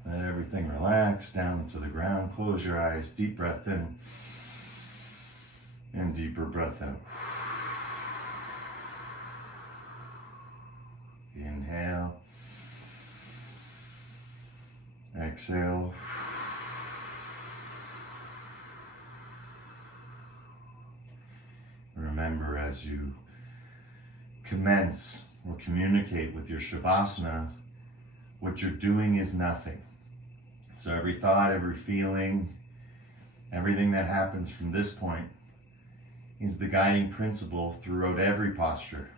Let everything relax down to the ground. Close your eyes, deep breath in, and deeper breath out. Inhale. Exhale. Remember, as you commence or communicate with your Shavasana, what you're doing is nothing. So every thought, every feeling, everything that happens from this point is the guiding principle throughout every posture,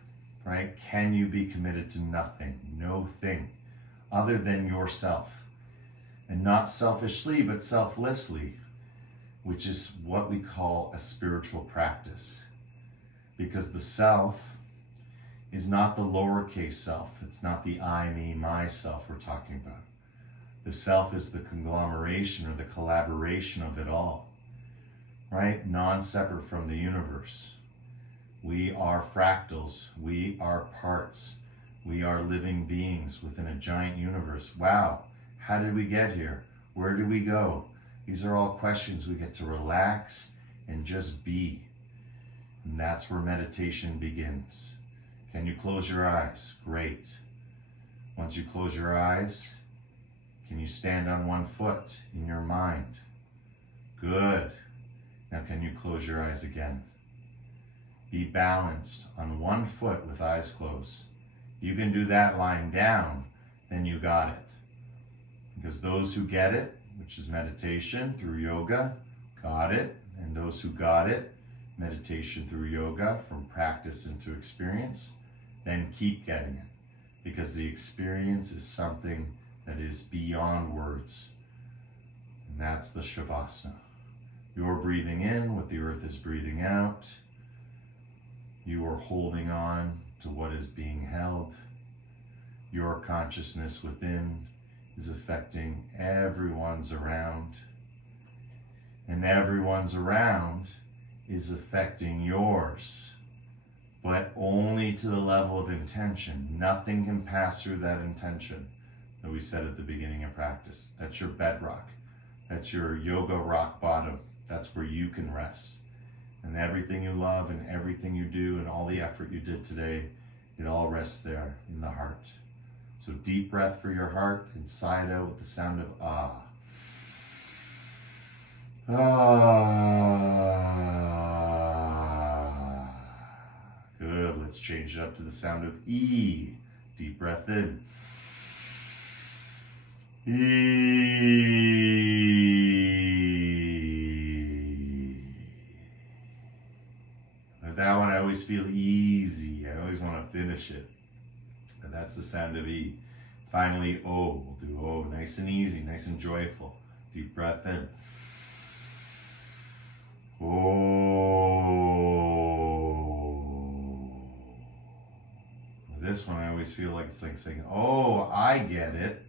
right? Can you be committed to nothing, no thing, other than yourself? And not selfishly, but selflessly, which is what we call a spiritual practice. Because the self is not the lowercase self. It's not the I, me, myself we're talking about. The self is the conglomeration or the collaboration of it all, right? Non-separate from the universe. We are fractals. We are parts. We are living beings within a giant universe. Wow. How did we get here? Where do we go? These are all questions we get to relax and just be. And that's where meditation begins. Can you close your eyes? Great. Once you close your eyes, can you stand on one foot in your mind? Good. Now can you close your eyes again? Be balanced on one foot with eyes closed. You can do that lying down, then you got it. Because those who get it, which is meditation through yoga, got it. And those who got it, meditation through yoga, from practice into experience, then keep getting it. Because the experience is something that is beyond words. And that's the Shavasana. You're breathing in what the earth is breathing out. You are holding on to what is being held. Your consciousness within is affecting everyone's around. And everyone's around is affecting yours. But only to the level of intention. Nothing can pass through that intention that we said at the beginning of practice. That's your bedrock. That's your yoga rock bottom. That's where you can rest. And everything you love and everything you do and all the effort you did today, it all rests there in the heart. So deep breath for your heart, inside out with the sound of ah. Ah. Good, let's change it up to the sound of E. Deep breath in. E. With that one, I always feel easy. I always want to finish it. And that's the sound of E. Finally, O. We'll do O, nice and easy, nice and joyful. Deep breath in. Oh. This one, I always feel like it's like saying, oh, I get it.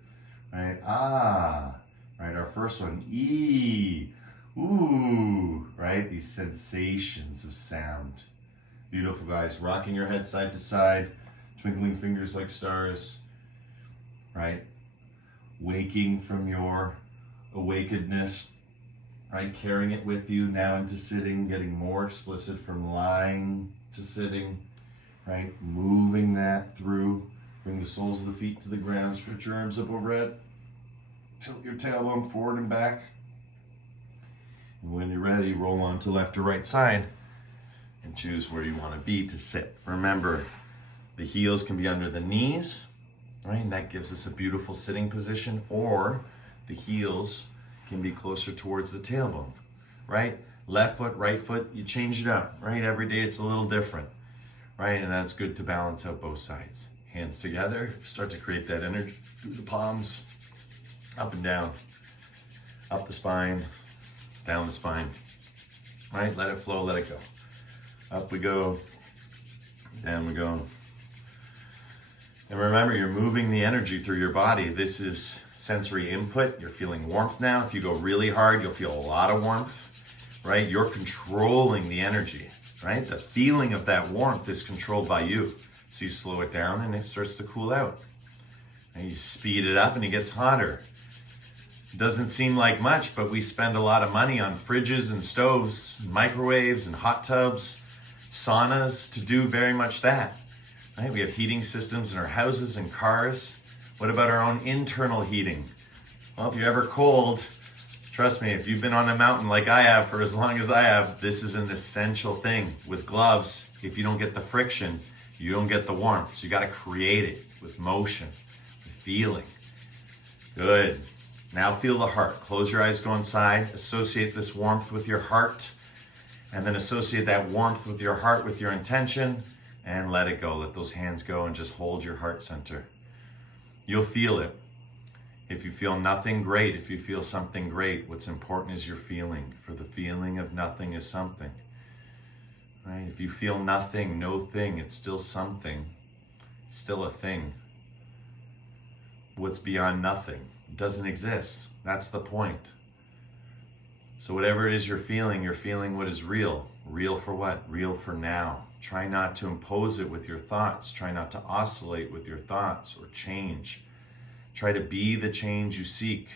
Right? Ah. Right? Our first one, E. Ooh. Right? These sensations of sound. Beautiful, guys. Rocking your head side to side. Twinkling fingers like stars, right? Waking from your awakenedness, right? Carrying it with you now into sitting, getting more explicit from lying to sitting, right? Moving that through. Bring the soles of the feet to the ground. Stretch your arms up overhead. Tilt your tailbone forward and back. And when you're ready, roll on to left or right side and choose where you want to be to sit. Remember, the heels can be under the knees, right? And that gives us a beautiful sitting position, or the heels can be closer towards the tailbone, right? Left foot, right foot, you change it up, right? Every day it's a little different, right? And that's good to balance out both sides. Hands together, start to create that energy through the palms, up and down, up the spine, down the spine, right? Let it flow, let it go. Up we go, down we go. And remember, you're moving the energy through your body. This is sensory input. You're feeling warmth now. If you go really hard, you'll feel a lot of warmth, right? You're controlling the energy, right? The feeling of that warmth is controlled by you. So you slow it down and it starts to cool out. And you speed it up and it gets hotter. It doesn't seem like much, but we spend a lot of money on fridges and stoves, and microwaves and hot tubs, saunas to do very much that. Right? We have heating systems in our houses and cars. What about our own internal heating? Well, if you're ever cold, trust me, if you've been on a mountain like I have for as long as I have, this is an essential thing. With gloves, if you don't get the friction, you don't get the warmth. So you got to create it with motion, with feeling. Good. Now feel the heart. Close your eyes, go inside. Associate this warmth with your heart. And then associate that warmth with your heart with your intention. And let it go. Let those hands go and just hold your heart center. You'll feel it. If you feel nothing, great. If you feel something, great. What's important is your feeling. For the feeling of nothing is something. Right? If you feel nothing, no thing, it's still something. It's still a thing. What's beyond nothing? It doesn't exist. That's the point. So whatever it is you're feeling what is real. Real for what? Real for now. Try not to impose it with your thoughts. Try not to oscillate with your thoughts or change. Try to be the change you seek.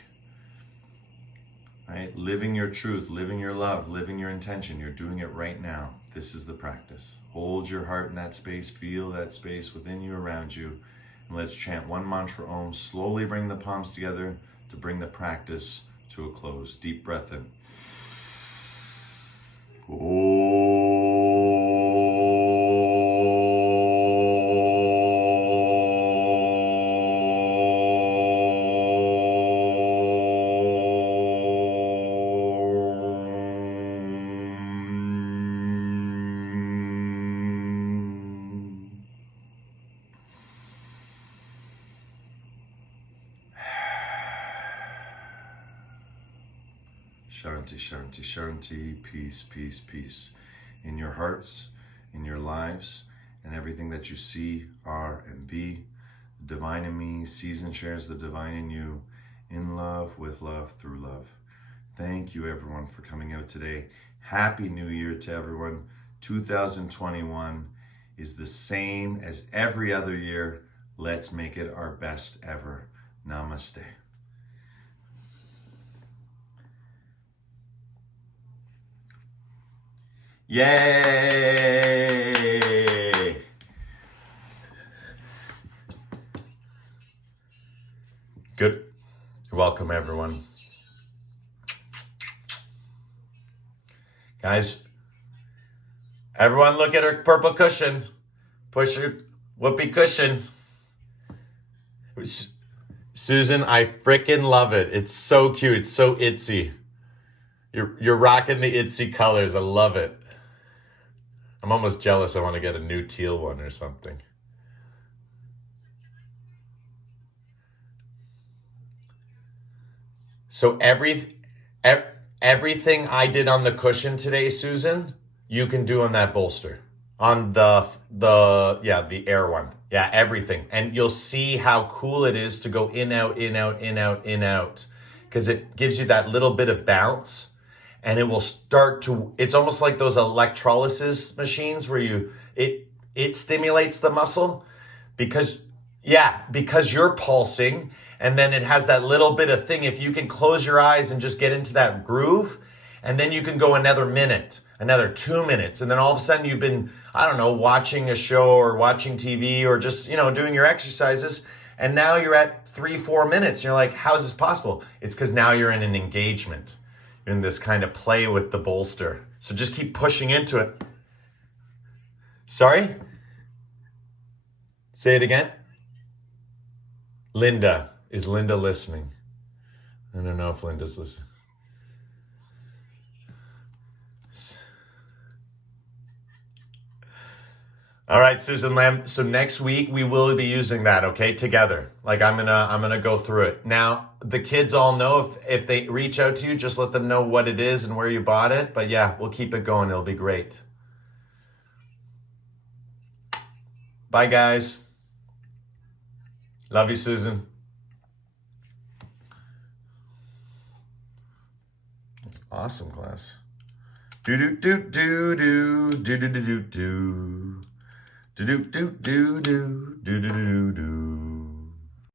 Right? Living your truth, living your love, living your intention. You're doing it right now. This is the practice. Hold your heart in that space. Feel that space within you, around you. And let's chant one mantra Om. Slowly bring the palms together to bring the practice to a close. Deep breath in. Shanti, Shanti, Shanti, peace, peace, peace. In your hearts, in your lives, and everything that you see, are, and be. The divine in me sees and shares the divine in you, in love, with love, through love. Thank you, everyone, for coming out today. Happy New Year to everyone. 2021 is the same as every other year. Let's make it our best ever. Namaste. Yay! Good. Welcome, everyone. Guys, everyone look at her purple cushion. Push her whoopee cushion. Susan, I freaking love it. It's so cute. It's so itsy. You're rocking the itsy colors. I love it. I'm almost jealous. I want to get a new teal one or something. So everything I did on the cushion today, Susan, you can do on that bolster. On the air one. Yeah, everything. And you'll see how cool it is to go in, out, in, out, in, out, in, out. Because it gives you that little bit of bounce. And it will start to, it's almost like those electrolysis machines where it stimulates the muscle because you're pulsing, and then it has that little bit of thing. If you can close your eyes and just get into that groove, and then you can go another minute, another 2 minutes, and then all of a sudden you've been, I don't know, watching a show or watching TV or just, doing your exercises, and now you're at 3-4 minutes. You're like, how is this possible? It's because now you're in an engagement. In this kind of play with the bolster. So just keep pushing into it. Sorry? Say it again. Linda. Is Linda listening? I don't know if Linda's listening. All right, Susan Lamb. So next week we will be using that, okay, together. Like I'm gonna go through it. Now the kids all know if they reach out to you, just let them know what it is and where you bought it. But yeah, we'll keep it going. It'll be great. Bye, guys. Love you, Susan. Awesome class. Do do do do do do do do do do do do do do do do do do.